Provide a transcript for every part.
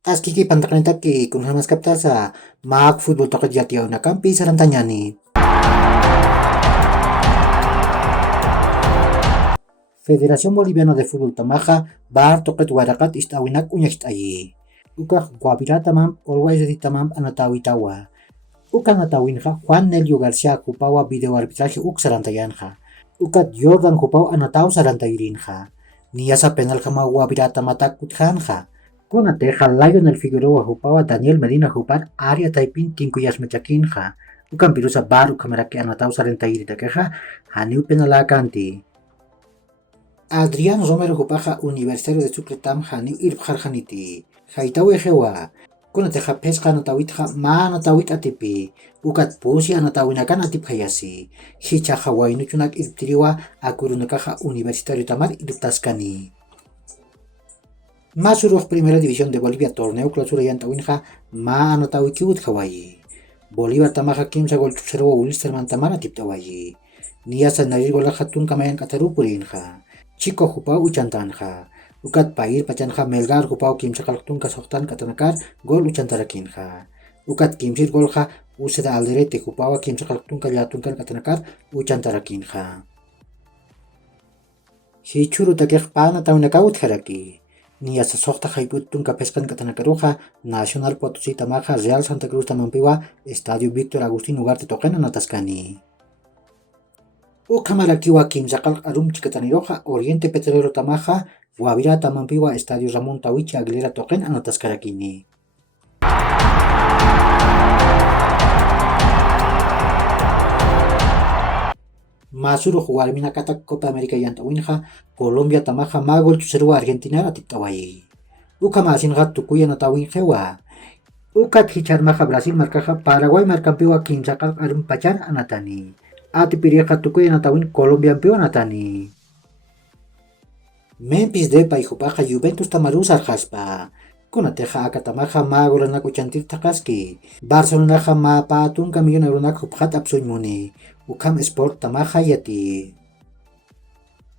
Askiki pantakanitaki kunhamas kaptasa mak football tokat jatiaw na kampi sarantanyani. Federación Boliviana de Fútbol Tamaja bar tokat warakat istawinak unyakitayi. Ukak guapirata mam always edita mam anatawitawa. Uka natawinja Juan Nelio García Cupawa video arbitraje uk sarantayanja. Ukat Jordan Cupau anataw sarantayrinja. Niyasa penal jama guapirata matak kuthanja. Kuna teja Lionel Figueroa Jupawa Daniel Medina Jupar área taipin tinkuyas mechakinja. Ukan pirusa baru kamera que anataw sarantayirita keja haniu penalakanti. Adrián Romero Jupaja Universitario de Sucretam haniu irpjarjaniti. Haitaw ejewa. Kuna teja pesca anatawitja ma anatawit atipi. Ukat pusi anatawinakan atip hayasi. Hicha hawainuchunak irptiriwa akurunakaja Universitario Tamar irptaskani. Masuruj Primera División de Bolivia Torneo Clausura Yantawinja ma anatawikiwut Hawaii. Bolívar Tamaja Kimsa Gol Chusero Wilsterman Tamara Tiptawayi. Niasa Narir Gola Hatun Kamayan Kataru Purinja. Chico Jupau Uchantanja. Ukat Pair Pachanja Melgar Jupau Kimsa Kaltun Kasoktan Katanakar Gol Uchantarakinja. Ukat Kimsir Golja Useda Alderete Jupau Kimsa Kaltun Kalatun Katanakar Uchantarakinja. Hichuru Takej Pana Taunakawut Haraki. Ni hasta sokta haiputun kapeskan katanakaruja Nacional Potosí Tamaja Real Santa Cruz Tamampiwa Estadio Víctor Agustín Ugarte Toquen Anataskani. Ukamarakiwa Kimsakal Arum Chicataniroja Oriente Petrolero Tamaja Guavira Tamampiwa Estadio Ramón Tawichi Aguilera Toquen Anataskarakini. Masuro jugar mina kata Copa América Yantawinja Colombia Tamaja Magol Tuserua Argentina Atiptawayi. Uka masinja Tukuya Natawinjewa. Uka Hicharmaja Brasil marcaja Paraguay marcampiwa Kimsakal Arum Pachar Anatani. Atipiriaja Tukuya Natawin Colombia Pio Anatani. Memphis Depay Jupaja Juventus Tamarus Arjaspa. Kunateja Akatamaja Magolanak Uchantir Takaski. Barcelona Jama Patun Camion Euronak Jupjat Absuimuni. Ukam Sport Tamaja Yati.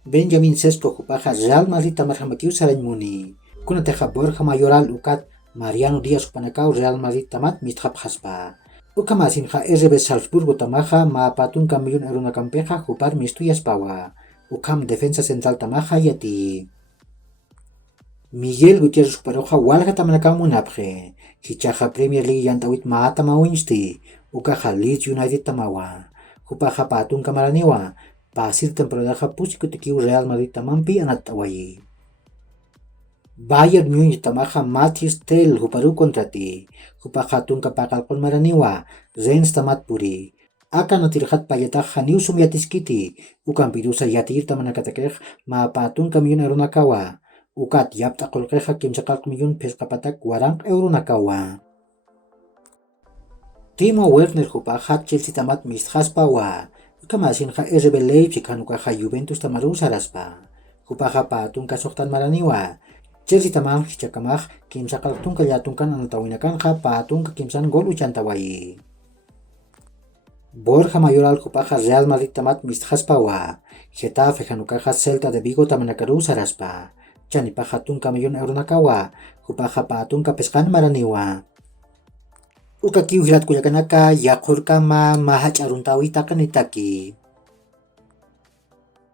Benjamin Sesco Jupaja Real Madrid Tamarjamakiu Saraymuni. Kunateja Borja Mayoral Ukat Mariano Díaz Upanacao Real Madrid Tamat Mistjap Haspa. Ukamasinja RB Salzburgo Tamaja Ma Patun Camion Euronakampeja Jupar Mistuyas Pawa. Ukam Defensa Central Tamaja Yati. Miguel Gutiérrez Superoja Walga Tamanacao Munapje. Hichaja Premier League Yantawit Maatama Winsti. Ukaja Leeds United Tamawa. Jupaja Patun Kamaraniwa. Pasir temporada Pusikutekiu Real Madrid Tamampi Anatawayi. Bayern Munich Tamaja Matis Tel Juparu Contrati. Jupaja Tunka Pakalpon Maraniwa. Rennes Tamat Puri. Aka natirhat payata Haniu Sumiatiskiti. Ukam Pirusa Yatir Tamanakatakej Ma Patun Kamion Aronakawa. Ukat yapta kolkeja Kimsakal Kamion Pescapatak Warang Euronakawa. Timo Werner Jupaja Chelsea Tamat Mistjaspawa. Ukamasinja RB Leipzig Hanukaja Juventus Tamaru Saraspa. Jupaja Patun Kasoktan Maraniwa. Chelsea Tamam Hichakamaj Kimsakal Tunka Yatunkan Anatawinakanja Patun Kimsan Gol Uchantawayi. Borja Mayoral Jupaja Real Madrid Tamat Mistjaspawa. Getafe Hanukaja Celta de Vigo Tamanakaru Saraspa. Chanipaja Tunka Millón Euronakawa. Jupaja Patunka Pescan Maraniwa. Uka Kiuhirat Kuyakanaka Yakurkama Mahach Aruntawita Kanitaki.